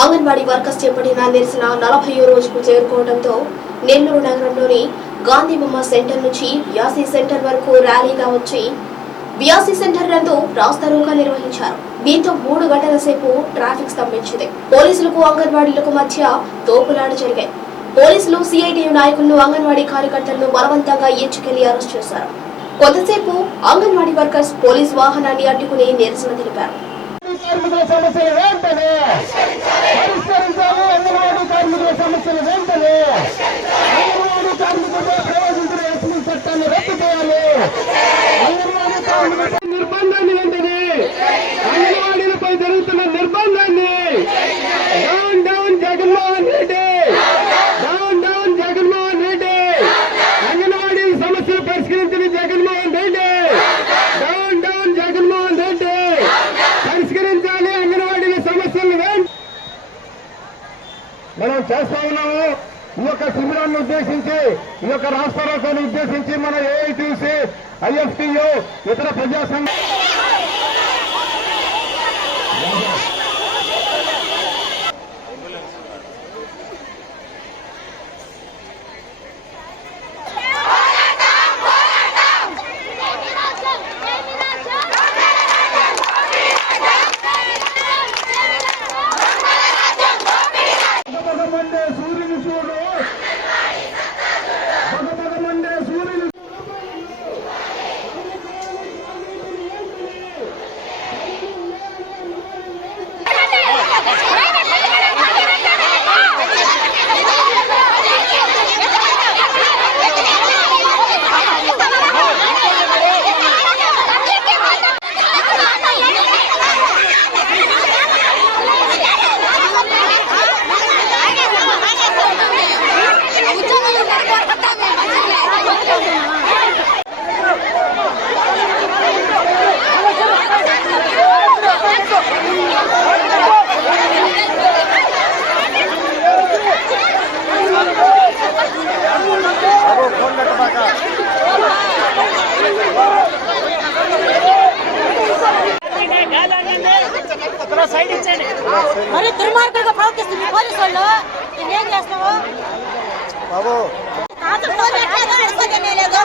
Anganwadi workers చేపట్టిన నిరసన నలభైయో రోజుకు చేరుకోవడంతో నెల్లూరు నగరంలోని గాంధీ బొమ్మ సెంటర్ నుంచి వ్యాసీ సెంటర్ వరకు ర్యాలీగా వచ్చి వ్యాసీ సెంటర్ నందు రాస్తారోగా నిర్వహించారు. దీంతో మూడు గంటల సేపు ట్రాఫిక్ స్తంభించింది. పోలీసులకు అంగన్వాడీలకు మధ్య తోపులాట జరిగాయి. పోలీసులు సిఐటియు నాయకులను అంగన్వాడీ కార్యకర్తలను బలవంతంగా ఈడ్చుకెళ్ళి అరెస్ట్ చేశారు. కొంతసేపు అంగన్వాడీ వర్కర్స్ పోలీస్ వాహనాన్ని అడ్డుకుని నిరసన తెలిపారు. మనం చేస్తా ఉన్నాము. ఈ యొక్క శిబిరాన్ని ఉద్దేశించి ఈ యొక్క రాష్ట్ర ఉద్దేశించి మన ఏఐటీసీ ఐఎఫ్టీయు ఇతర ప్రజా సంఘ to a door. మరి దుర్మార్గులుగా ప్రవర్తిస్తుంది పోలీసు వాళ్ళు. ఏం చేస్తావు బాబు. లేదు